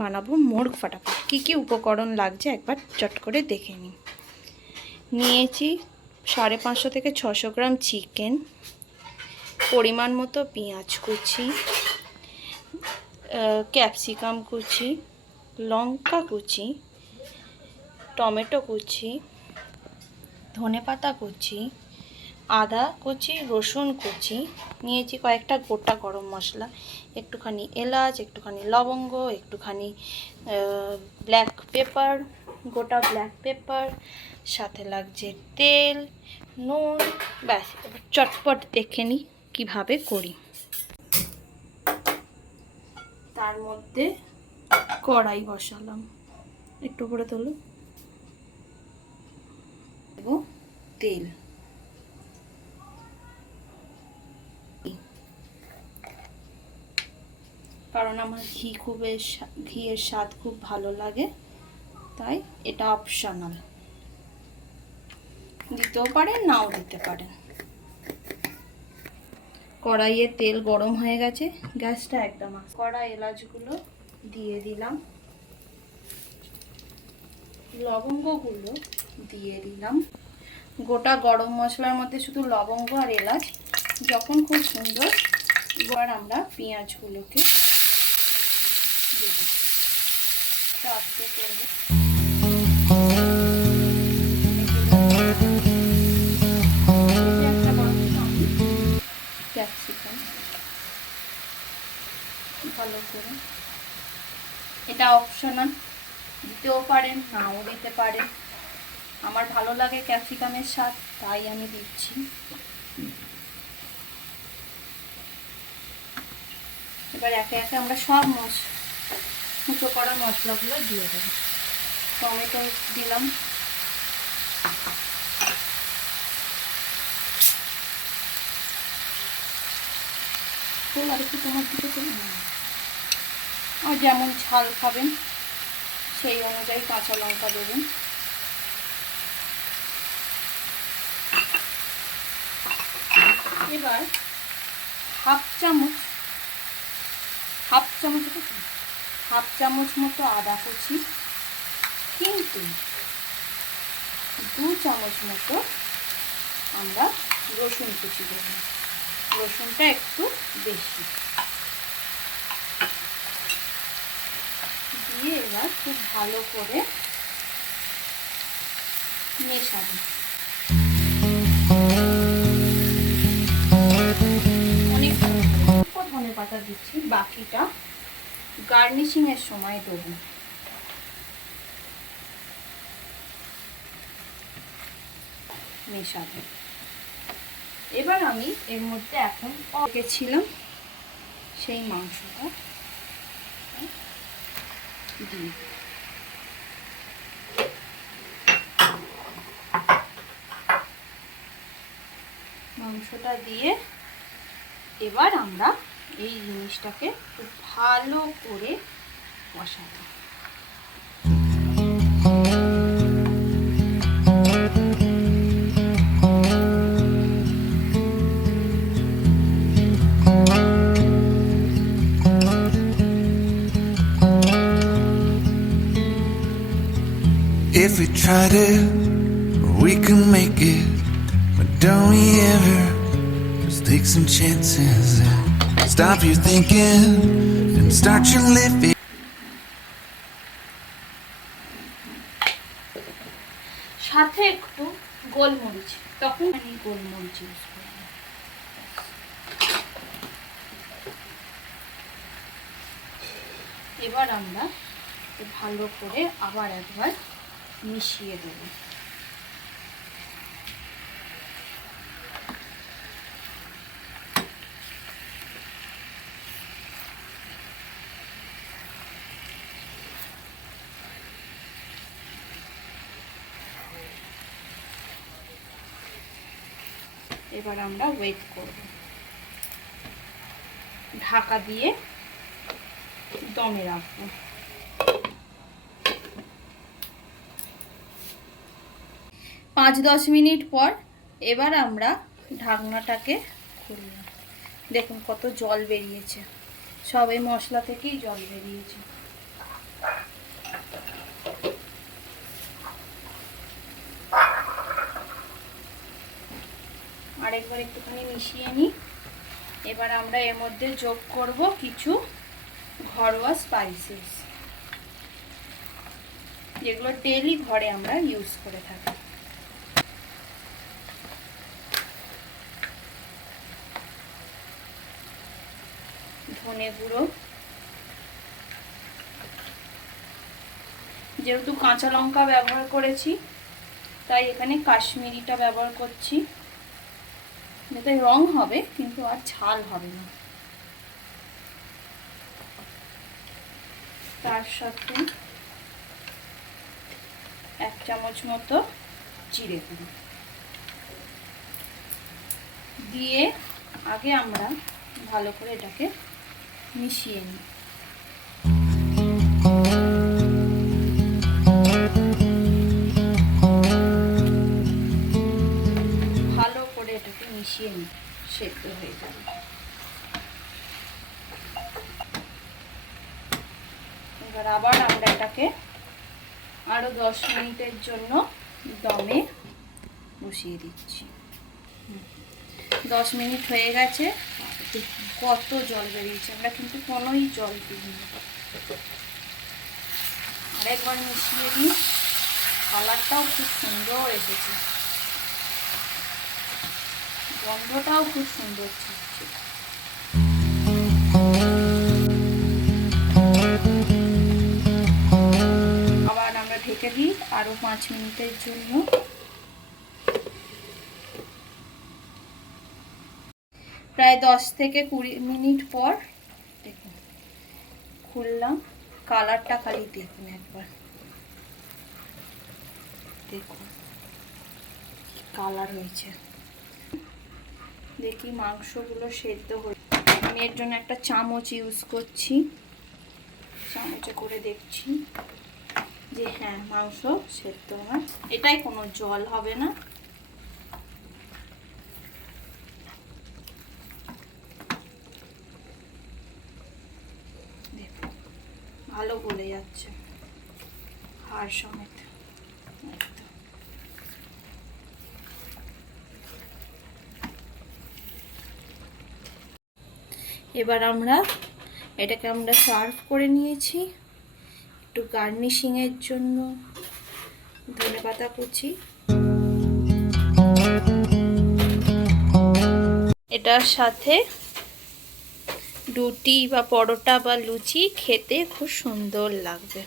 বানাবো মোরগ ফাটাফাটি। কী কী উপকরণ লাগছে একবার চট করে দেখে নিই। নিয়েছি 550 থেকে 600 গ্রাম চিকেন, পরিমাণ মতো পেঁয়াজ কুচি, ক্যাপসিকাম কুচি, লঙ্কা কুচি, টমেটো কুচি, ধনেপাতা কুচি, আদা কুচি, রসুন কুচি। নিয়েছি কয়েকটা গোটা গরম মশলা, একটুখানি এলাচ, একটুখানি লবঙ্গ, একটুখানি ব্ল্যাক পেপার, গোটা ব্ল্যাক পেপার, সাথে লাগছে তেল, নুন। ব্যাস, এবার চটপট দেখে নিই কীভাবে করি। তার মধ্যে কড়াই বসালাম, একটু করে তোলো, দেব তেল, কারণ আমার ঘিয়ের স্বাদ খুব ভালো লাগে, তাই এটা অপশনাল, দিতেও পারেন নাও দিতে পারেন। কড়াইয়ে তেল গরম হয়ে গেছে, গ্যাসটা একদম কড়া এলাচগুলো দিয়ে দিলাম, লবঙ্গগুলো দিয়ে দিলাম। গোটা গরম মশলার মধ্যে শুধু লবঙ্গ আর এলাচ, যখন খুব সুন্দর, এবার আমরা পেঁয়াজগুলোকে দেব, আস্তে করব। ক্যাপসিকাম ভালো করে, এটা অপশনাল, দিতেও পারেন নাও দিতে পারেন। আমার ভালো লাগে ক্যাপসিকামের স্বাদ, তাই আমি দিচ্ছি। এবার একে একে আমরা সব মুখো করা মশলাগুলো দিয়ে দেবো। টমেটো দিলাম, আর একটু তোমার দিকে চলে, আর যেমন ঝাল খাবেন সেই অনুযায়ী কাঁচা লঙ্কা দেবেন। এবার হাফ চামচ মতো আদা কুচি, কিন্তু 2 চামচ মতো আমরা রসুন কুচি দেব, রসুনটা একটু বেশি দিয়ে এবার খুব ভালো করে মেশাবো। অনেক ধনেপাতা দিচ্ছি, বাকিটা গার্নিশিং এর সময় দেবো। মেশাবো। এবার আমি এর মধ্যে এখন রেখেছিলাম সেই মাংসটা দিই। মাংসটা দিয়ে এবার আমরা এই জিনিসটাকে খুব ভালো করে কষাবো। If we tried it, we can make it. But don't we ever just take some chances and stop your thinking and start your living? সাথে একটু গোলমরিচ, তখন আমি গোলমরিচ ইউজ করব। এবার আমরা ভালো করে আবার একবার মিশিয়ে দেব। এবার আমরা ওয়েট করব, ঢাকা দিয়ে দমে রাখবো। 5-10 মিনিট পর এবার আমরা ঢাকনাটাকে খুললাম। দেখুন কত জল বেরিয়েছে, সব এই মশলা থেকেই জল বেরিয়েছে। আরেকবার একটুখানি মিশিয়ে নিই। এবার আমরা এর মধ্যে যোগ করব কিছু ঘরোয়া স্পাইসেস, যেগুলো ডেইলি ঘরে আমরা ইউজ করে থাকি। ধনে গুঁড়ো, যেহেতু কাঁচা লঙ্কা ব্যবহার করেছি তাই এখানে কাশ্মীরিটা ব্যবহার করছি, যাতে রং হবে কিন্তু আর ঝাল হবে না। তার সাথে 1 চামচ মতো জিরে গুঁড়ো দিয়ে আগে আমরা ভালো করে এটাকে মিশিয়ে নিই। ভালো করে এটাকে মিশিয়ে নিই, সেদ্ধ হয়ে যাবে। এবার আবার আমরা এটাকে আরো 10 মিনিটের জন্য দমে বসিয়ে দিচ্ছি। 10 মিনিট হয়ে গেছে, কত জল বেরিয়েছে, আমরা কিন্তু কোনোই জল দিইনি। আরেকবার মিশিয়ে দিই, কালারটাও খুব সুন্দর এসেছে, গন্ধটাও খুব সুন্দর ছাড়ছে। আবার আমরা ঢেকে দিই আরো 5 মিনিটের জন্য। প্রায় 10 থেকে 20 মিনিট পর দেখুন খুললাম, কালারটা খালি দেখুন একবার, দেখুন কালার হয়েছে। দেখি মাংসগুলো সেদ্ধ হয়ে, আমি এর জন্য একটা চামচ ইউজ করছি, চামচে করে দেখছি যে হ্যাঁ মাংস সেদ্ধ হয়, এটাই কোনো জল হবে না। দেখুন ভালো গলে যাচ্ছে হাড় সমেত। এবার আমরা এটাকে সার্ভ করে নিয়েছি। একটু গার্নিশিং এর জন্য ধনেপাতা কুচি, এটার সাথে রুটি বা পরোটা বা লুচি খেতে খুব সুন্দর লাগবে।